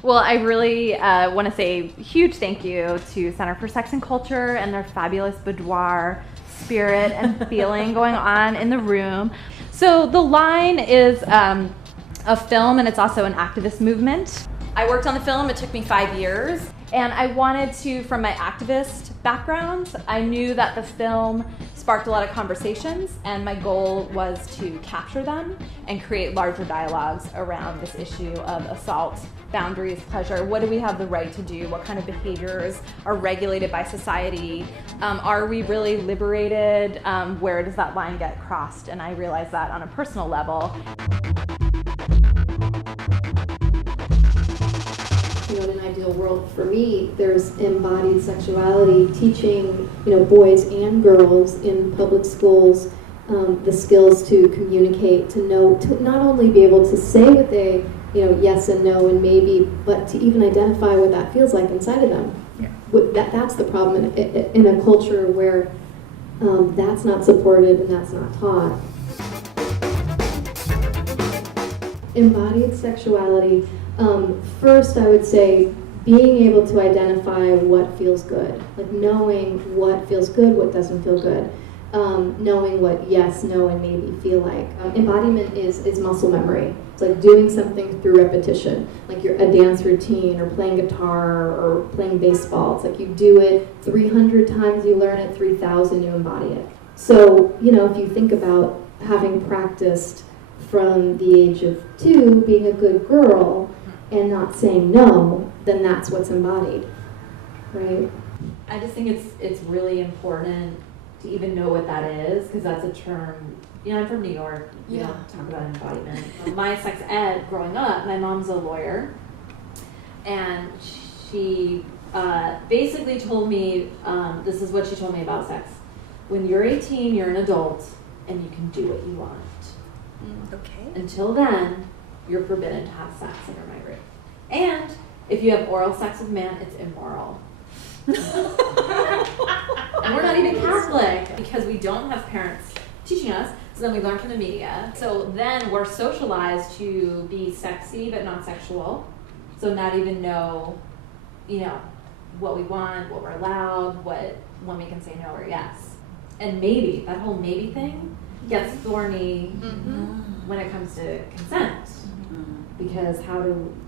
Well, I really want to say huge thank you to Center for Sex and Culture and their fabulous boudoir spirit and feeling going on in the room. So The Line is a film, and it's also an activist movement. I worked on the film. It took me 5 years. And I wanted to, from my activist background, I knew that the film sparked a lot of conversations, and my goal was to capture them and create larger dialogues around this issue of assault, boundaries, pleasure. What do we have the right to do? What kind of behaviors are regulated by society? Are we really liberated? Where does that line get crossed? And I realized that on a personal level. In an ideal world for me, there's embodied sexuality, teaching boys and girls in public schools the skills to communicate, to know, to not only be able to say what they yes and no and maybe, but to even identify what that feels like inside of them. Yeah. That's the problem in a culture where that's not supported and that's not taught. Embodied sexuality. First, I would say being able to identify what feels good, like knowing what feels good, what doesn't feel good, knowing what yes, no, and maybe feel like. Embodiment is muscle memory. It's like doing something through repetition, like a dance routine or playing guitar or playing baseball. It's like you do it 300 times, you learn it, 3,000, you embody it. So, if you think about having practiced from the age of 2 being a good girl and not saying no, then that's what's embodied, right? I just think it's really important to even know what that is, because that's a term. I'm from New York. We don't talk about embodiment. My sex ed growing up, my mom's a lawyer, and she basically told me, this is what she told me about sex. When you're 18, you're an adult, and you can do what you want. Okay. Until then, you're forbidden to have sex under my roof. And if you have oral sex with a man, it's immoral. And we're not even Catholic because we don't have parents teaching us, so then we learn from the media. So then we're socialized to be sexy but not sexual. So not even know, what we want, what we're allowed, when we can say no or yes. And maybe, that whole maybe thing gets thorny when it comes to consent. Because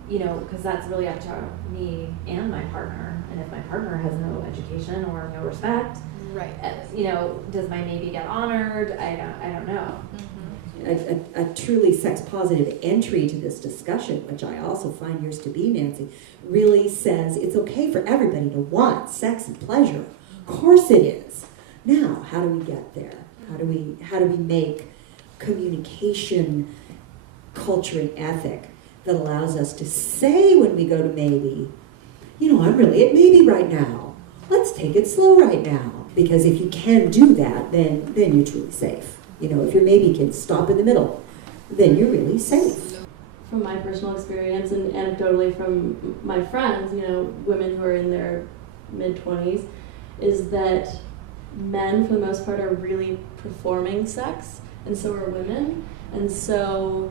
because that's really up to me and my partner. And if my partner has no education or no respect, right? Does my maybe get honored? I don't know. A truly sex-positive entry to this discussion, which I also find yours to be, Nancy, really says it's okay for everybody to want sex and pleasure. Of course it is. Now, how do we get there? How do we make communication, culture, and ethic that allows us to say when we go to maybe, I'm really at maybe right now. Let's take it slow right now. Because if you can do that, then you're truly safe. If your maybe can stop in the middle, then you're really safe. From my personal experience and anecdotally from my friends, women who are in their mid-20s, is that men, for the most part, are really performing sex, and so are women. And so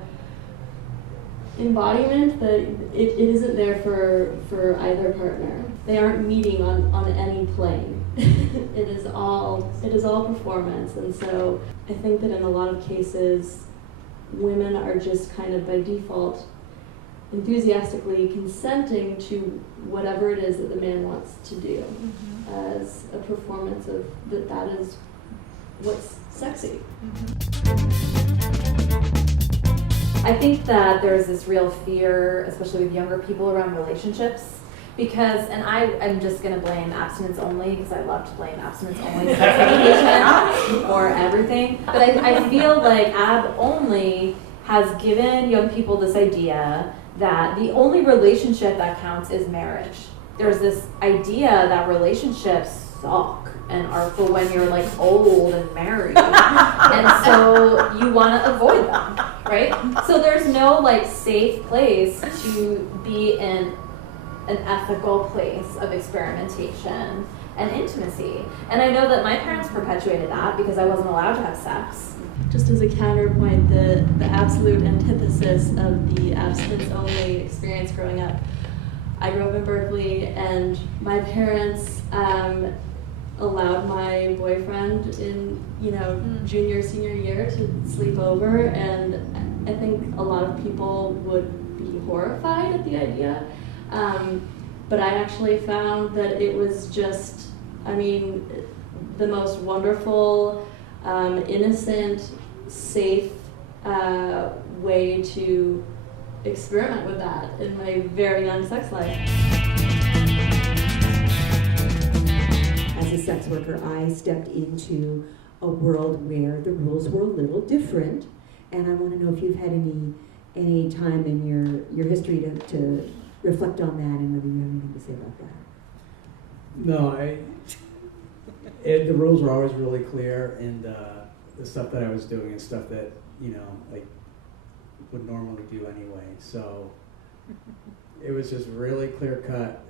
embodiment, that it isn't there for either partner. They aren't meeting on any plane. It is all performance. And so I think that in a lot of cases, women are just kind of by default enthusiastically consenting to whatever it is that the man wants to do as a performance of that is what's sexy. I think that there's this real fear, especially with younger people, around relationships. Because, and I'm just going to blame abstinence only, because I love to blame abstinence only sex education for everything. But I feel like ab only has given young people this idea that the only relationship that counts is marriage. There's this idea that relationships suck and are for when you're like old and married. And so you want to avoid them, right? So there's no like safe place to be in an ethical place of experimentation and intimacy. And I know that my parents perpetuated that because I wasn't allowed to have sex. Just as a counterpoint, the absolute antithesis of the abstinence-only experience growing up I grew up in Berkeley, and my parents allowed my boyfriend in, junior, senior year to sleep over, and I think a lot of people would be horrified at the idea. But I actually found that it was just, the most wonderful, innocent, safe way to experiment with that in my very young sex life. As a sex worker, I stepped into a world where the rules were a little different, and I want to know if you've had any time in your history to reflect on that, and whether you have anything to say about that. No, the rules were always really clear, and the stuff that I was doing is stuff that would normally do anyway. So it was just really clear cut.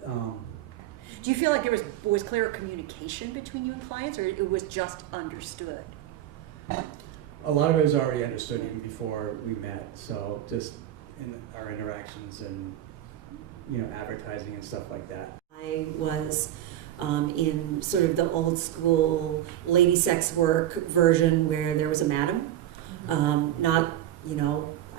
Do you feel like there was clear communication between you and clients, or it was just understood? A lot of it was already understood even before we met. So just in our interactions and advertising and stuff like that. I was in sort of the old school lady sex work version where there was a madam.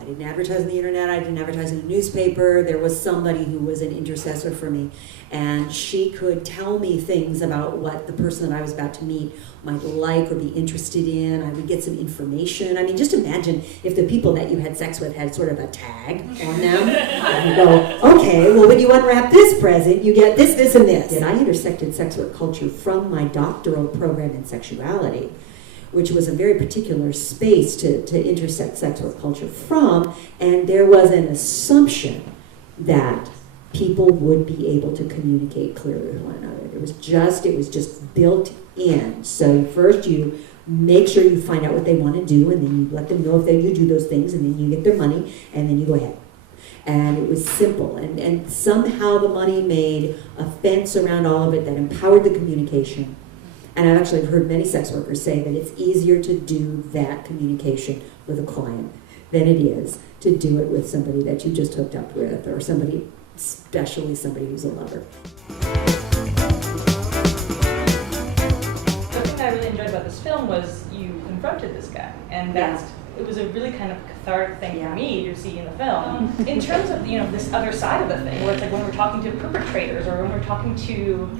I didn't advertise on the internet, I didn't advertise in a newspaper. There was somebody who was an intercessor for me, and she could tell me things about what the person that I was about to meet might like or be interested in. I would get some information. Just imagine if the people that you had sex with had sort of a tag on them. And you go, okay, well, when you unwrap this present, you get this, this, and this. And I intersected sex work culture from my doctoral program in sexuality, which was a very particular space to intersect sex work culture from, and there was an assumption that people would be able to communicate clearly with one another. It was just built in. So first you make sure you find out what they want to do, and then you let them know if you do those things, and then you get their money, and then you go ahead. And it was simple, and somehow the money made a fence around all of it that empowered the communication. And I've actually heard many sex workers say that it's easier to do that communication with a client than it is to do it with somebody that you just hooked up with, or somebody, especially somebody who's a lover. The thing I really enjoyed about this film was you confronted this guy, and it was a really kind of cathartic thing for me to see in the film. In terms of this other side of the thing, where it's like when we're talking to perpetrators or when we're talking to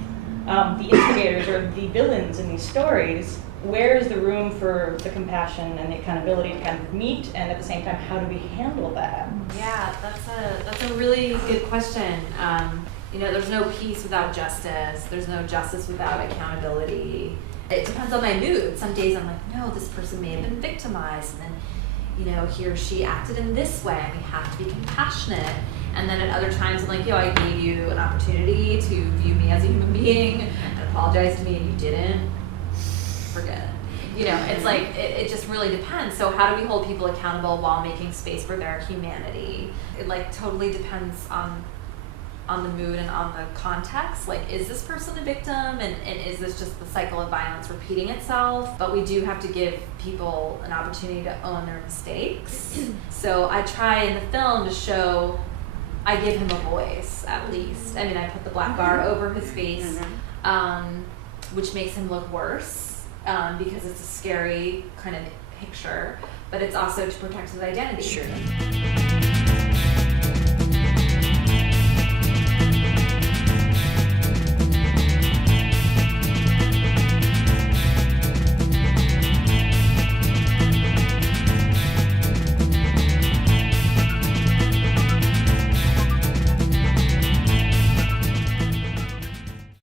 the instigators or the villains in these stories, where is the room for the compassion and the accountability to kind of meet, and at the same time, how do we handle that? Yeah, that's a really good question. There's no peace without justice. There's no justice without accountability. It depends on my mood. Some days I'm like, no, this person may have been victimized, and then, he or she acted in this way, and we have to be compassionate. And then at other times I'm like, I gave you an opportunity to view me as a human being and apologize to me, and you didn't. Forget it. It's like, it just really depends. So how do we hold people accountable while making space for their humanity? It totally depends on the mood and on the context. Is this person a victim, and is this just the cycle of violence repeating itself? But we do have to give people an opportunity to own their mistakes. So I try in the film to show I give him a voice, at least. I put the black bar over his face, which makes him look worse, because it's a scary kind of picture, but it's also to protect his identity. Sure.